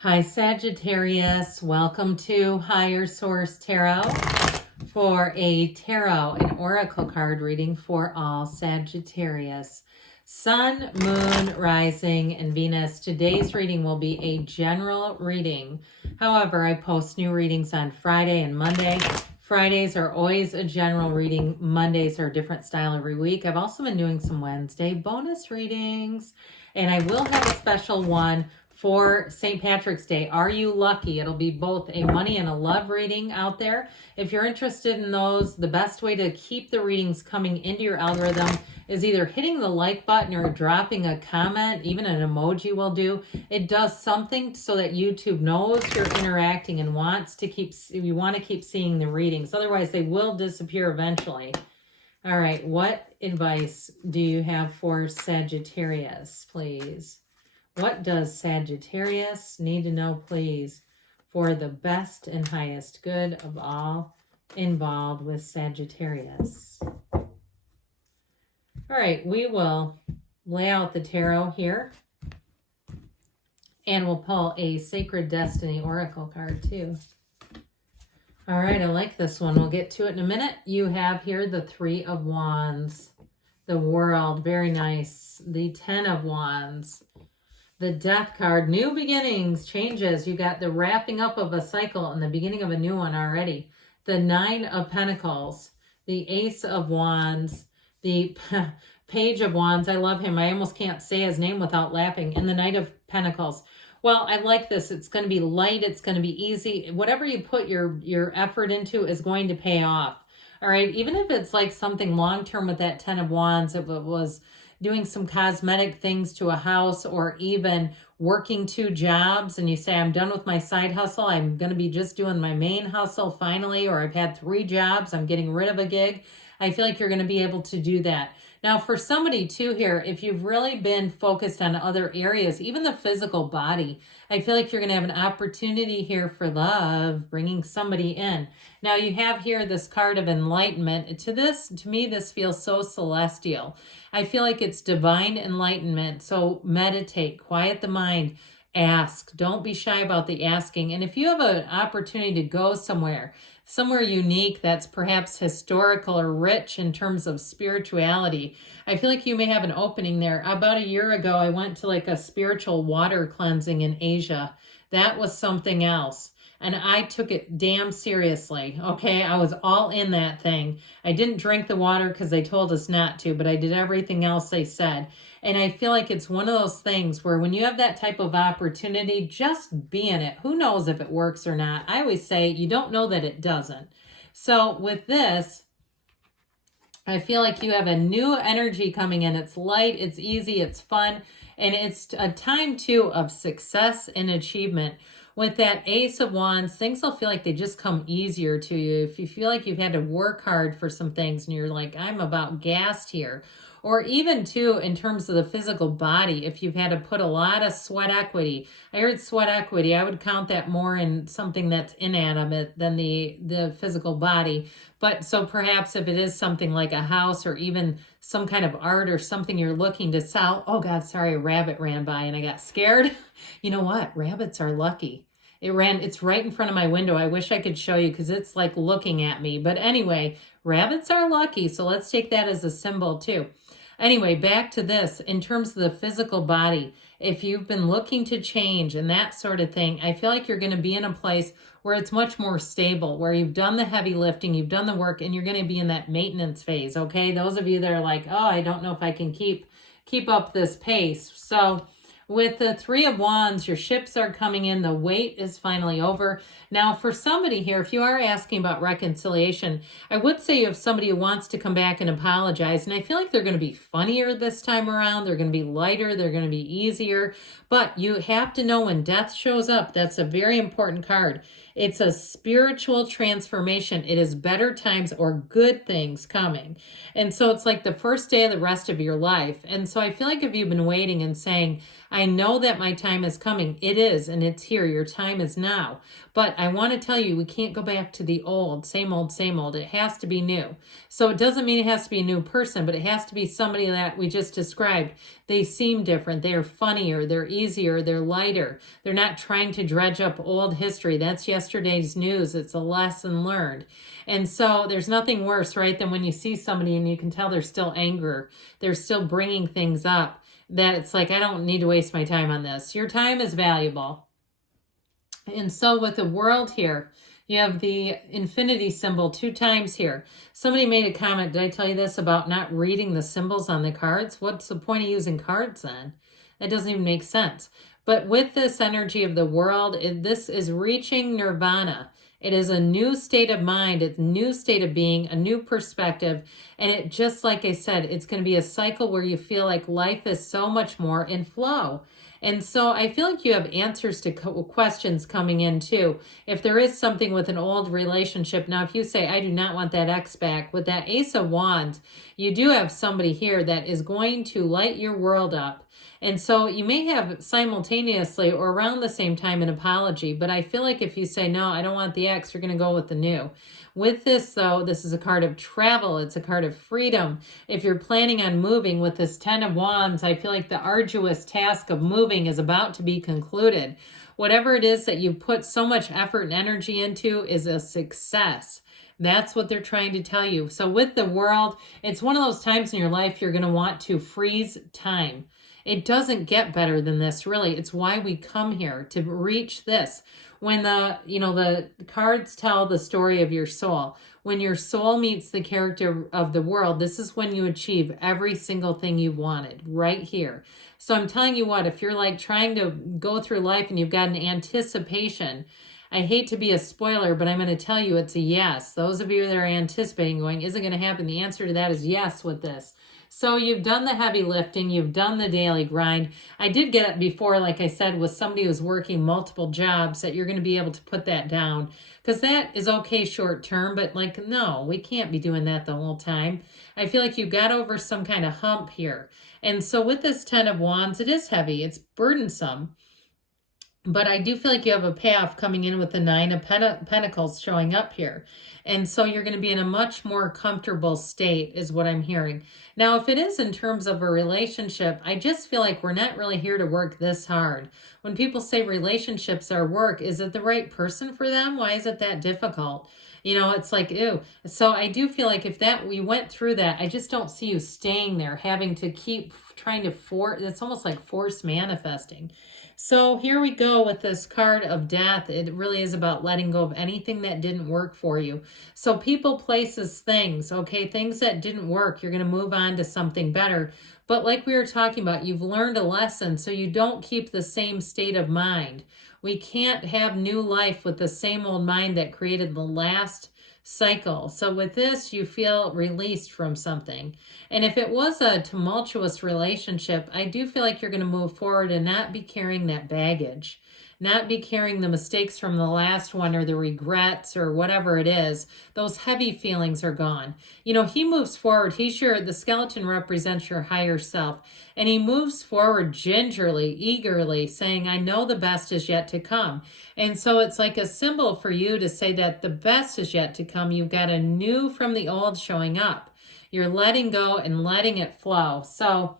Hi, Sagittarius. Welcome to Higher Source Tarot for a tarot and oracle card reading for all Sagittarius. Sun, Moon, Rising, and Venus. Today's reading will be a general reading. However, I post new readings on Friday and Monday. Fridays are always a general reading. Mondays are a different style every week. I've also been doing some Wednesday bonus readings, and I will have a special one for St. Patrick's Day. Are you lucky? It'll be both a money and a love reading out there. If you're interested in those, the best way to keep the readings coming into your algorithm is either hitting the like button or dropping a comment. Even an emoji will do. It does something so that YouTube knows you're interacting and you want to keep seeing the readings. Otherwise, they will disappear eventually. All right, what advice do you have for Sagittarius, please? What does Sagittarius need to know, please, for the best and highest good of all involved with Sagittarius? All right, we will lay out the tarot here, and we'll pull a Sacred Destiny Oracle card, too. All right, I like this one. We'll get to it in a minute. You have here the Three of Wands, the World, very nice. The Ten of Wands. The Death card, new beginnings, changes. You got the wrapping up of a cycle and the beginning of a new one already. The Nine of Pentacles, the Ace of Wands, the Page of Wands. I love him. I almost can't say his name without laughing. And the Knight of Pentacles. Well, I like this. It's going to be light. It's going to be easy. Whatever you put your effort into is going to pay off. All right. Even if it's like something long-term with that Ten of Wands, if it was doing some cosmetic things to a house, or even working 2 jobs, and you say, I'm done with my side hustle, I'm going to be just doing my main hustle finally, or I've had 3 jobs, I'm getting rid of a gig. I feel like you're going to be able to do that. Now, for somebody too here, if you've really been focused on other areas, even the physical body, I feel like you're going to have an opportunity here for love, bringing somebody in. Now, you have here this card of enlightenment. To me, this feels so celestial. I feel like it's divine enlightenment. So meditate, quiet the mind, ask. Don't be shy about the asking. And if you have an opportunity to go somewhere unique that's perhaps historical or rich in terms of spirituality, I feel like you may have an opening there. About a year ago, I went to like a spiritual water cleansing in Asia. That was something else. And I took it damn seriously, okay? I was all in that thing. I didn't drink the water because they told us not to, but I did everything else they said. And I feel like it's one of those things where when you have that type of opportunity, just be in it. Who knows if it works or not? I always say you don't know that it doesn't. So with this, I feel like you have a new energy coming in. It's light, it's easy, it's fun, and it's a time too of success and achievement. With that Ace of Wands, things will feel like they just come easier to you. If you feel like you've had to work hard for some things and you're like, I'm about gassed here. Or even too, in terms of the physical body, if you've had to put a lot of sweat equity. I heard sweat equity. I would count that more in something that's inanimate than the physical body. But so perhaps if it is something like a house or even some kind of art or something you're looking to sell. Oh God, sorry, a rabbit ran by and I got scared. You know what? Rabbits are lucky. It's right in front of my window. I wish I could show you because it's like looking at me. But anyway, rabbits are lucky. So let's take that as a symbol too. Anyway, back to this. In terms of the physical body, if you've been looking to change and that sort of thing, I feel like you're going to be in a place where it's much more stable, where you've done the heavy lifting, you've done the work, and you're going to be in that maintenance phase, okay? Those of you that are like, oh, I don't know if I can keep up this pace. So with the Three of Wands, your ships are coming in. The wait is finally over. Now, for somebody here, if you are asking about reconciliation, I would say you have somebody who wants to come back and apologize. And I feel like they're going to be funnier this time around. They're going to be lighter. They're going to be easier. But you have to know when death shows up, that's a very important card. It's a spiritual transformation. It is better times or good things coming. And so it's like the first day of the rest of your life. And so I feel like if you've been waiting and saying, I know that my time is coming. It is, and it's here. Your time is now. But I want to tell you, we can't go back to the old, same old, same old. It has to be new. So it doesn't mean it has to be a new person, but it has to be somebody that we just described. They seem different. They're funnier. They're easier. They're lighter. They're not trying to dredge up old history. That's yesterday's news. It's a lesson learned. And so there's nothing worse, right, than when you see somebody and you can tell they're still angry. They're still bringing things up that it's like, I don't need to waste my time on this. Your time is valuable. And so with the world here, you have the infinity symbol 2 times here. Somebody made a comment, did I tell you this, about not reading the symbols on the cards? What's the point of using cards then? That doesn't even make sense. But with this energy of the world, this is reaching nirvana. It is a new state of mind, it's a new state of being, a new perspective. And it, just like I said, it's going to be a cycle where you feel like life is so much more in flow. And so I feel like you have answers to questions coming in too. If there is something with an old relationship, now if you say, I do not want that ex back, with that Ace of Wands, you do have somebody here that is going to light your world up. And so you may have simultaneously or around the same time an apology, but I feel like if you say, no, I don't want the ex, you're going to go with the new. With this, though, this is a card of travel. It's a card of freedom. If you're planning on moving with this 10 of Wands, I feel like the arduous task of moving is about to be concluded. Whatever it is that you put so much effort and energy into is a success. That's what they're trying to tell you. So with the world, it's one of those times in your life you're going to want to freeze time. It doesn't get better than this, really. It's why we come here, to reach this. When the cards tell the story of your soul, when your soul meets the character of the world, this is when you achieve every single thing you wanted, right here. So I'm telling you what, if you're like trying to go through life and you've got an anticipation, I hate to be a spoiler, but I'm going to tell you it's a yes. Those of you that are anticipating going, isn't going to happen, the answer to that is yes with this. So you've done the heavy lifting, you've done the daily grind. I did get it before, like I said, with somebody who's working multiple jobs, that you're going to be able to put that down, because that is okay short term, but like, no, we can't be doing that the whole time. I feel like you got over some kind of hump here. And so with this 10 of Wands, it is heavy, it's burdensome. But I do feel like you have a payoff coming in with the 9 of Pentacles showing up here. And so you're going to be in a much more comfortable state is what I'm hearing. Now, if it is in terms of a relationship, I just feel like we're not really here to work this hard. When people say relationships are work, is it the right person for them? Why is it that difficult? You know, it's like, ew. So I do feel like if that we went through that, I just don't see you staying there, having to keep trying to force. It's almost like force manifesting. So here we go with this card of death. It really is about letting go of anything that didn't work for you. So people, places, things, okay, things that didn't work, you're going to move on to something better. But like we were talking about, you've learned a lesson, so you don't keep the same state of mind. We can't have new life with the same old mind that created the last cycle. So with this, you feel released from something. And if it was a tumultuous relationship, I do feel like you're going to move forward and not be carrying that baggage, not be carrying the mistakes from the last one or the regrets or whatever it is. Those heavy feelings are gone. You know, he moves forward. The skeleton represents your higher self. And he moves forward gingerly, eagerly, saying, I know the best is yet to come. And so it's like a symbol for you to say that the best is yet to come. You've got a new from the old showing up. You're letting go and letting it flow. So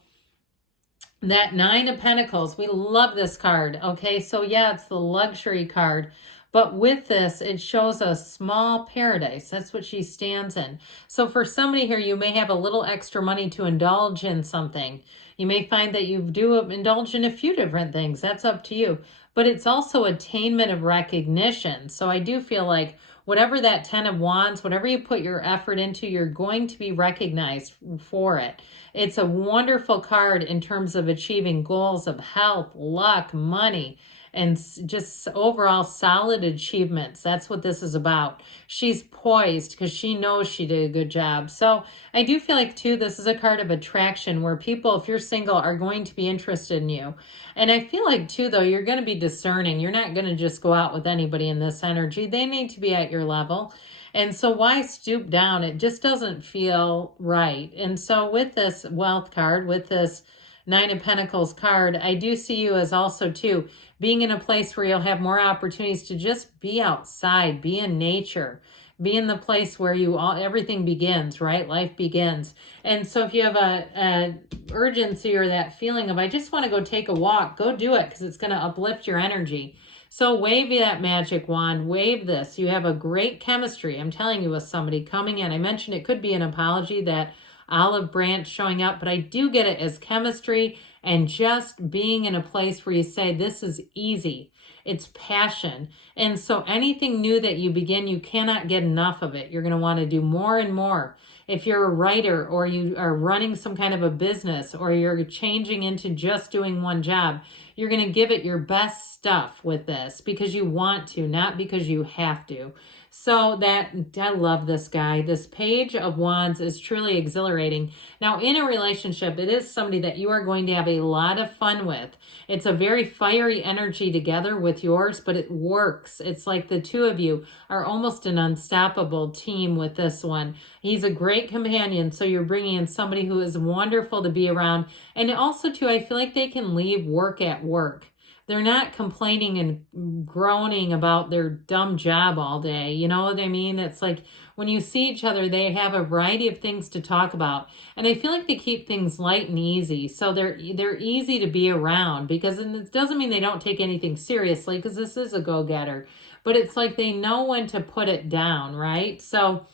that 9 of Pentacles, we love this card. Okay, so yeah, it's the luxury card. But with this, it shows a small paradise. That's what she stands in. So for somebody here, you may have a little extra money to indulge in something. You may find that you do indulge in a few different things. That's up to you. But it's also attainment of recognition. So I do feel like whatever that 10 of Wands, whatever you put your effort into, you're going to be recognized for it. It's a wonderful card in terms of achieving goals of health, luck, money, and just overall solid achievements. That's what this is about. She's poised because she knows she did a good job. So I do feel like, too, this is a card of attraction where people, if you're single, are going to be interested in you. And I feel like, too, though, you're going to be discerning. You're not going to just go out with anybody in this energy. They need to be at your level. And so why stoop down? It just doesn't feel right. And so with this wealth card, with this Nine of Pentacles card, I do see you as also too being in a place where you'll have more opportunities to just be outside, be in nature, be in the place where everything begins, right? Life begins. And so if you have a urgency or that feeling of, I just want to go take a walk, go do it, because it's going to uplift your energy. So wave that magic wand, wave this. You have a great chemistry, I'm telling you, with somebody coming in. I mentioned it could be an apology, that olive branch showing up, but I do get it as chemistry and just being in a place where you say, this is easy. It's passion. And so anything new that you begin, you cannot get enough of it. You're going to want to do more and more. If you're a writer, or you are running some kind of a business, or you're changing into just doing one job, you're going to give it your best stuff with this because you want to, not because you have to. So I love this guy. This Page of Wands is truly exhilarating. Now, in a relationship, it is somebody that you are going to have a lot of fun with. It's a very fiery energy together with yours, but it works. It's like the two of you are almost an unstoppable team with this one. He's a great companion, so you're bringing in somebody who is wonderful to be around. And also, too, I feel like they can leave work at work. They're not complaining and groaning about their dumb job all day. You know what I mean? It's like when you see each other, they have a variety of things to talk about. And I feel like they keep things light and easy. So they're easy to be around, because it doesn't mean they don't take anything seriously, because this is a go-getter. But it's like they know when to put it down, right? So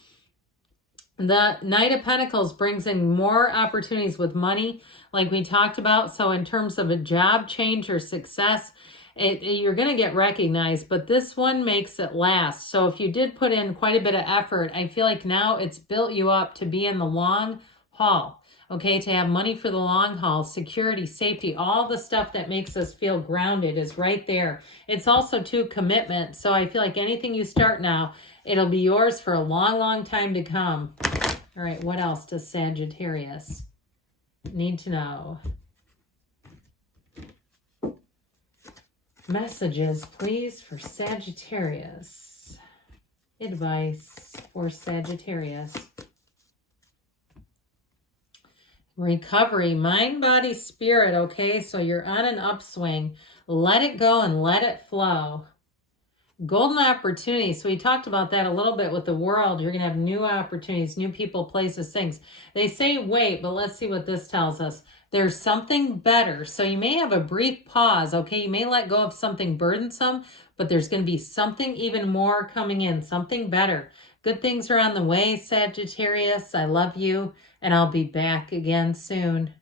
the Knight of Pentacles brings in more opportunities with money, like we talked about. So in terms of a job change or success, you're going to get recognized, but this one makes it last. So if you did put in quite a bit of effort, I feel like now it's built you up to be in the long haul, okay? To have money for the long haul, security, safety, all the stuff that makes us feel grounded is right there. It's also too commitment. So I feel like anything you start now, it'll be yours for a long, long time to come. All right, what else does Sagittarius need to know? Messages, please, for Sagittarius. Advice for Sagittarius. Recovery, mind, body, spirit, okay? So you're on an upswing. Let it go and let it flow. Golden opportunity. So we talked about that a little bit with the world. You're going to have new opportunities, new people, places, things. They say wait, but let's see what this tells us. There's something better. So you may have a brief pause, okay? You may let go of something burdensome, but there's going to be something even more coming in, something better. Good things are on the way, Sagittarius. I love you, and I'll be back again soon.